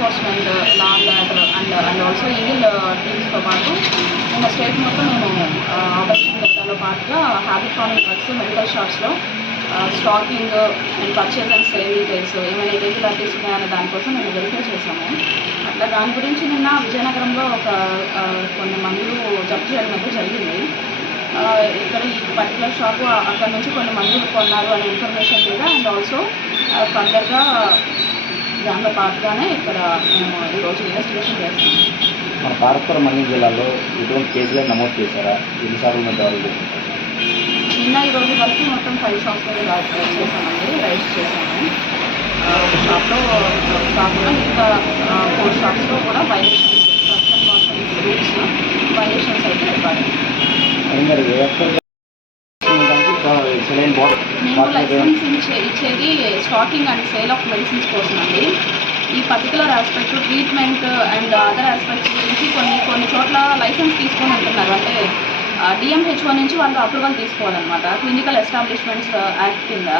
Enforcement, law and order and also eagle టీమ్స్తో పాటు నిన్న స్టేట్ మొత్తం మేము ఆపరేషన్ డేటాలో పాటుగా హ్యాబిట్ ఫార్మింగ్ వర్క్స్, మెడికల్ షాప్స్లో stocking and purchase and sale details ఏమైనా ఇరెగ్యులారిటీస్ ఉన్నాయనే దానికోసం మేము వెరిఫై చేసాము. అట్లా దాని గురించి నిన్న విజయనగరంలో కొన్ని మందులు జప్తు చేయడం అయితే జరిగింది. ఇక్కడ ఈ పర్టికులర్ షాపు అక్కడ నుంచి కొన్ని మందులు కొన్నారు అనే ఇన్ఫర్మేషన్ మీద అండ్ ఆల్సో ఫర్దర్గా దాంట్లో పాటుగానే ఇక్కడ మేము ఈరోజు ఇన్వెస్టిగేషన్ చేస్తాము. మన పార్వతీపురం మండలం జిల్లాలో ఇటువంటి కేసులు నమోదు చేశారా? ఎన్నిసార్లు దాడులు చేశారు? నిన్న ఈరోజు వరకు మొత్తం 5 షాప్స్ చేసామండి, రైడ్స్ చేసాము. షాప్లో కాకుండా ఇంకా 4 షాప్స్లో కూడా violations, drugs and cosmetics rules violations అయితే రికార్డ్. మేము లైసెన్స్ ఇచ్చేది stocking and sale of medicines కోసం అండి. ఈ particular aspect treatment and other aspects గురించి కొన్ని చోట్ల లైసెన్స్ తీసుకొని ఉంటున్నారు. అంటే డిఎంహెచ్ఓ నుంచి వాళ్ళు అప్రూవల్ తీసుకోవాలన్నమాట. క్లినికల్ ఎస్టాబ్లిష్మెంట్స్ యాక్ట్ కింద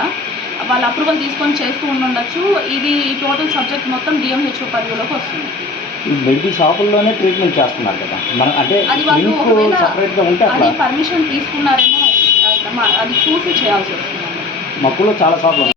వాళ్ళు అప్రూవల్ తీసుకొని చేస్తూ ఉండొచ్చు. ఇది టోటల్ సబ్జెక్ట్ మొత్తం డిఎంహెచ్ఓ పరిధిలోకి వస్తుంది. మెడికల్ షాపుల్లోనే ట్రీట్మెంట్ చేస్తున్నారు కదా, అంటే అది వాళ్ళు అది పర్మిషన్ తీసుకున్నారేమో, అది చూసి చేయాల్సి వస్తుంది. మక్కులో చాలా షాపులు